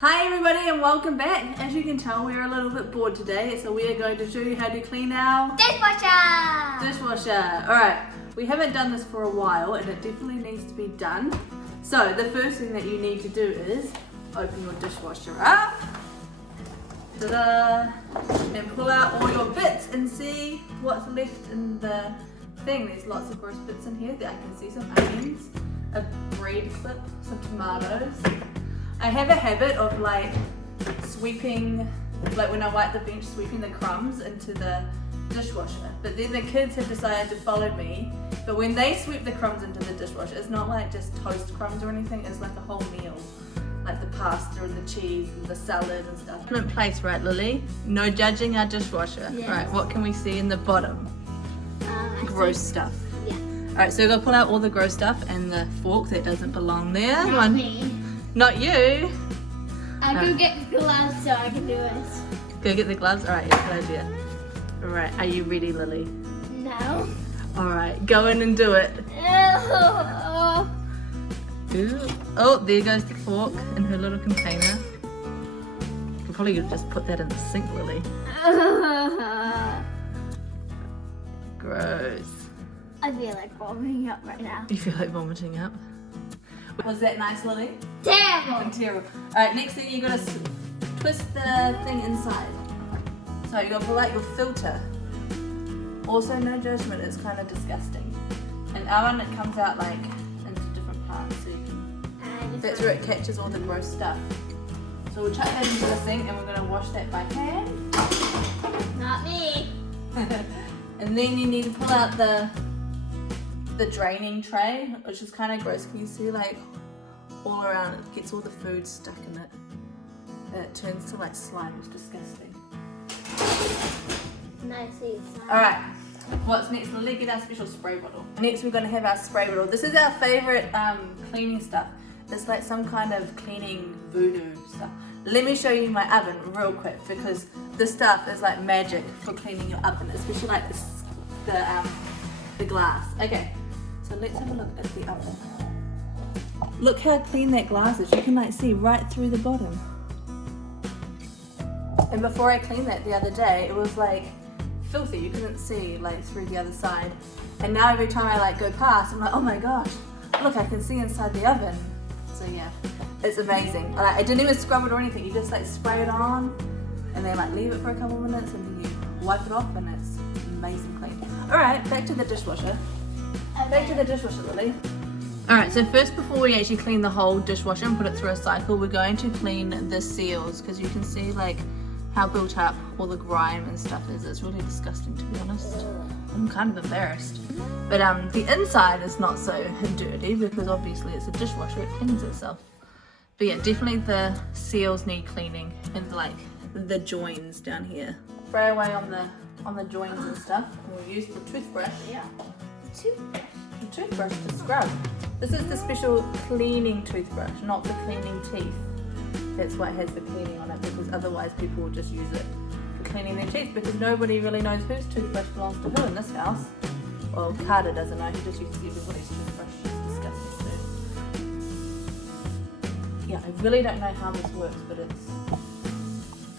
Hi everybody and welcome back. As you can tell, we're a little bit bored today, so we are going to show you how to clean our dishwasher. Alright, we haven't done this for a while and it definitely needs to be done. So the first thing that you need to do is open your dishwasher up. Ta-da! And pull out all your bits and see what's left in the thing. There's lots of gross bits in here. I can see some onions, a bread clip, some tomatoes. I have a habit of like sweeping, like when I wipe the bench, sweeping the crumbs into the dishwasher. But then the kids have decided to follow me. But when they sweep the crumbs into the dishwasher, it's not like just toast crumbs or anything, it's like a whole meal. Like the pasta and the cheese and the salad and stuff. Different place, right Lily? No judging our dishwasher. Yes. Right, what can we see in the bottom? Gross stuff. Yeah. Alright, so we're gonna pull out all the gross stuff and the fork that doesn't belong there. Not me. Not you. I'll go get gloves so I can do this. Go get the gloves? Alright, yeah, good idea. Alright, are you ready, Lily? No. Alright, go in and do it. Ooh. Oh, there goes the fork in her little container. You probably could just put that in the sink, Lily. Gross. I feel like vomiting up right now. You feel like vomiting up? Was that nice, Lily? Terrible. Terrible. Alright, next thing you gotta twist the thing inside. So you gotta pull out your filter. Also, no judgment, it's kind of disgusting. And our one, it comes out like into different parts, so you can, that's where it catches all the gross stuff. So we'll chuck that into the sink and we're gonna wash that by hand. Not me. And then you need to pull out the draining tray, which is kind of gross. Can you see like all around it gets all the food stuck in it and it turns to like slime. It's disgusting. Nice. Alright, what's next? Lily, get our special spray bottle. Next we're going to have our spray bottle. This is our favorite cleaning stuff. It's like some kind of cleaning voodoo stuff. Let me show you my oven real quick because this stuff is like magic for cleaning your oven, especially like this, the glass. Okay. So let's have a look at the oven. Look how clean that glass is. You can like see right through the bottom. And before I cleaned that the other day, it was like filthy. You couldn't see like through the other side. And now every time I like go past, I'm like, oh my gosh, look, I can see inside the oven. So yeah, it's amazing. I didn't even scrub it or anything. You just like spray it on and then like leave it for a couple minutes and then you wipe it off and it's amazing clean. All right, back to the dishwasher. Back to the dishwasher, Lily. Alright, so first before we actually clean the whole dishwasher and put it through a cycle, we're going to clean the seals because you can see like how built up all the grime and stuff is. It's really disgusting, to be honest. I'm kind of embarrassed. But the inside is not so dirty because obviously it's a dishwasher, it cleans itself. But yeah, definitely the seals need cleaning and like the joins down here. Spray away on the joins and stuff. And we'll use the toothbrush. Yeah. The toothbrush to scrub. This is the special cleaning toothbrush, not the cleaning teeth. That's why it has the cleaning on it, because otherwise people will just use it for cleaning their teeth because nobody really knows whose toothbrush belongs to who in this house. Well, Carter doesn't know, he just uses everybody's toothbrush. It's disgusting too. Yeah, I really don't know how this works, but it's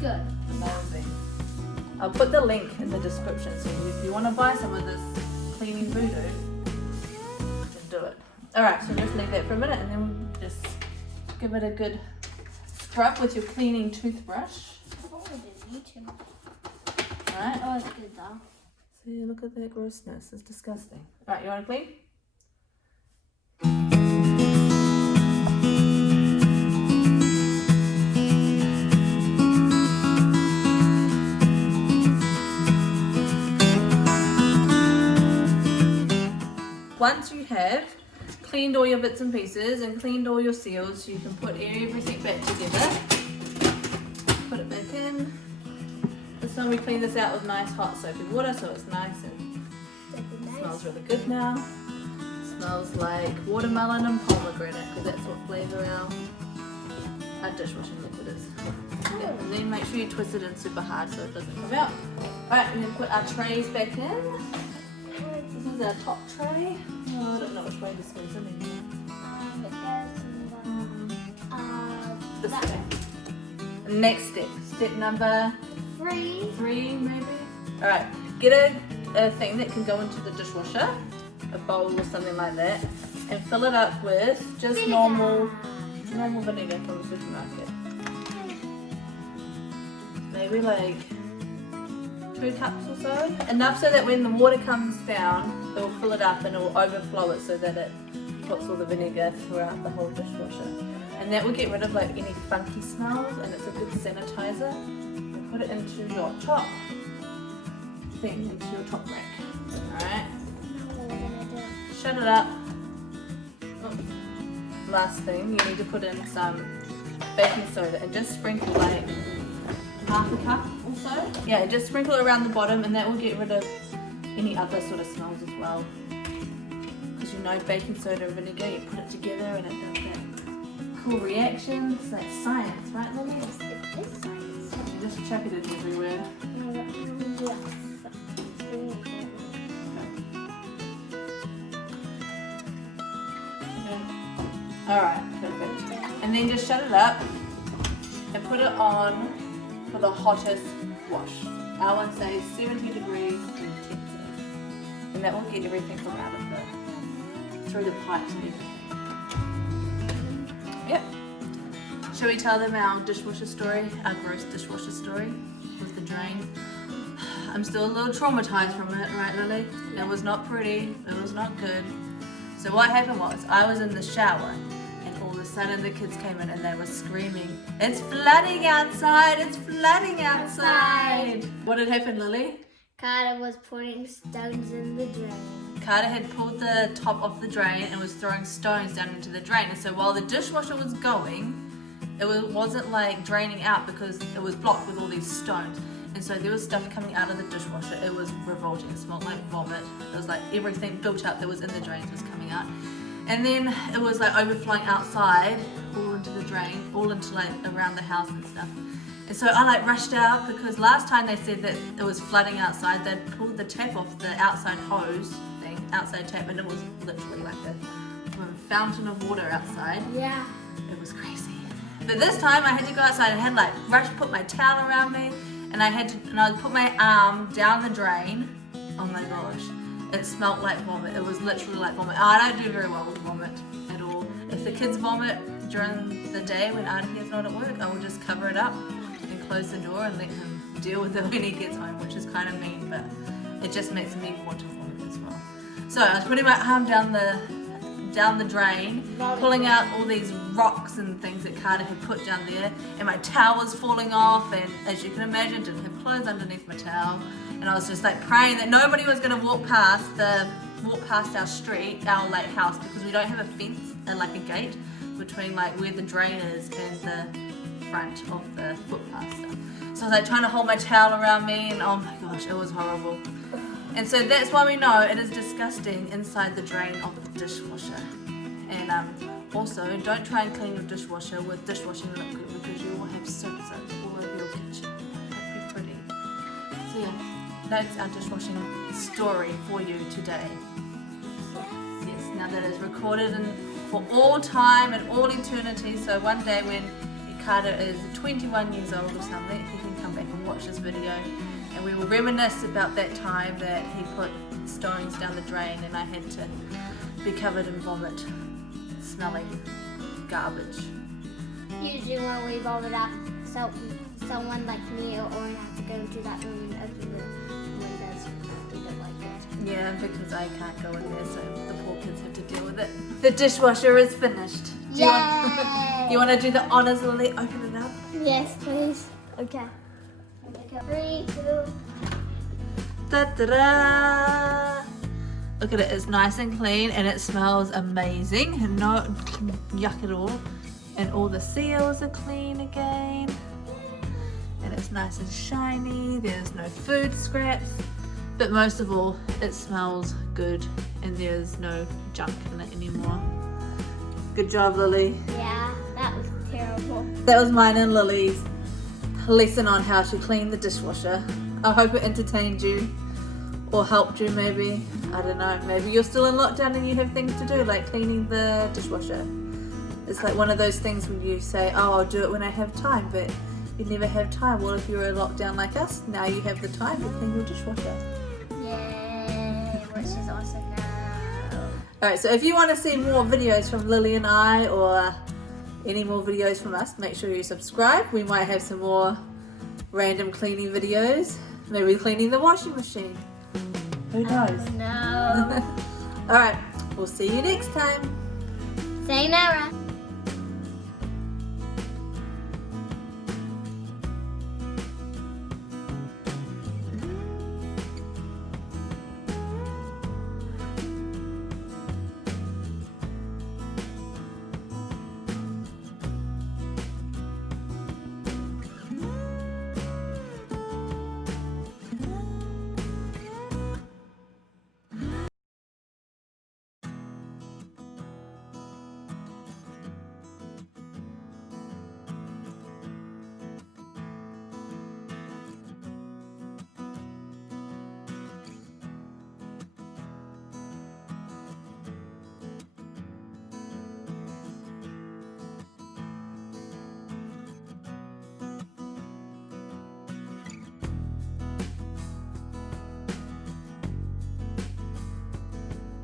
Good. amazing. I'll put the link in the description, so if you want to buy some of this cleaning voodoo, you can do it. Alright, so just leave that for a minute and then we'll just give it a good scrub with your cleaning toothbrush. Oh, I didn't need to. Alright, Oh, it's good though. see, look at that grossness, it's disgusting. Alright, you want to clean? Once you have cleaned all your bits and pieces and cleaned all your seals, you can put everything back together. Put it back in. This time we clean this out with nice hot soapy water so it's nice and smells really good now. Smells like watermelon and pomegranate because that's what flavour our dishwashing liquid is. Yeah, and then make sure you twist it in super hard so it doesn't come out. Alright, and then put our trays back in. This is our top tray. Oh, I don't know which way this goes in here. This way. This way. Next step. Step number 3. 3 maybe? Alright, get a thing that can go into the dishwasher, a bowl or something like that, and fill it up with just Vinegar. normal vinegar from the supermarket. Maybe like 2 cups or so. Enough so that when the water comes down, it will fill it up and it will overflow it so that it puts all the vinegar throughout the whole dishwasher. And that will get rid of like any funky smells, and it's a good sanitizer. And put it into your top thing, into your top rack. Alright? Shut it up. Oh. Last thing, you need to put in some baking soda and just sprinkle like half a cup or so. Yeah, just sprinkle it around the bottom, and that will get rid of any other sort of smells as well. Because you know baking soda and vinegar, you put it together and it does that cool reaction. It's like science, right Lily? Yes, it is science. You just chuck it in everywhere. Alright, perfect. And then just shut it up and put it on for the hottest wash. I would say 70 degrees intensity. And that will get everything from out of through the pipes and everything. Yep. Shall we tell them our dishwasher story, our gross dishwasher story with the drain? I'm still a little traumatized from it, right Lily? It was not pretty, it was not good. So what happened was, I was in the shower and all of a sudden the kids came in and they were screaming, "It's flooding outside, it's flooding outside." What had happened, Lily? Carter was putting stones in the drain. Carter had pulled the top off the drain and was throwing stones down into the drain. And so while the dishwasher was going, it wasn't like draining out because it was blocked with all these stones. And so there was stuff coming out of the dishwasher. It was revolting. It smelled like vomit. It was like everything built up that was in the drains was coming out. And then it was like overflowing outside, all into the drain, all into like around the house and stuff. And so I like rushed out because last time they said that it was flooding outside, they'd pulled the tap off the outside hose thing, outside tap, and it was literally like a fountain of water outside. Yeah. It was crazy. But this time I had to go outside and had like put my towel around me, and I put my arm down the drain. Oh my gosh. It smelled like vomit. It was literally like vomit. I don't do very well with vomit at all. If the kids vomit during the day when Artie's not at work, I will just cover it up and close the door and let him deal with it when he gets home, which is kind of mean, but it just makes me want to vomit as well. So I was putting my arm down the drain, pulling out all these rocks and things that Carter had put down there, and my towel was falling off, and as you can imagine, didn't have clothes underneath my towel, and I was just like praying that nobody was going to walk past our street, our like house, because we don't have a fence and like a gate between like where the drain is and the front of the footpath stuff. So I was like trying to hold my towel around me, and oh my gosh, it was horrible. And so that's why we know it is disgusting inside the drain of the dishwasher. And also, don't try and clean your dishwasher with dishwashing liquid because you will have soap suds all over your kitchen. That won't be pretty. So yeah, that's our dishwashing story for you today. Yes, now that is recorded for all time and all eternity. So one day when Carter is 21 years old or something, he can come back and watch this video. And we will reminisce about that time that he put stones down the drain and I had to be covered in vomit, smelling garbage. Usually when we vomit up, someone like me or Oren has to go into that room and open the windows. We don't like it. Yeah, because I can't go in there, so the poor kids have to deal with it. The dishwasher is finished. You want to do the honors, Lily? Open it up. Yes, please. Okay. 3, 2. Da-da-da! Look at it, it's nice and clean and it smells amazing and no yuck at all. And all the seals are clean again. And it's nice and shiny, there's no food scraps. But most of all, it smells good and there's no junk in it anymore. Good job, Lily. Yeah, that was terrible. That was mine and Lily's lesson on how to clean the dishwasher. I hope it entertained you or helped you maybe. I don't know, maybe you're still in lockdown and you have things to do like cleaning the dishwasher. It's like one of those things when you say, oh, I'll do it when I have time, but you never have time. Well, if you were locked down like us, now you have the time to clean your dishwasher. Yay, which is awesome now. Alright, so if you want to see more videos from Lily and I, or any more videos from us, make sure you subscribe. We might have some more random cleaning videos. Maybe cleaning the washing machine. Who knows? No. Alright, we'll see you next time. Sayonara.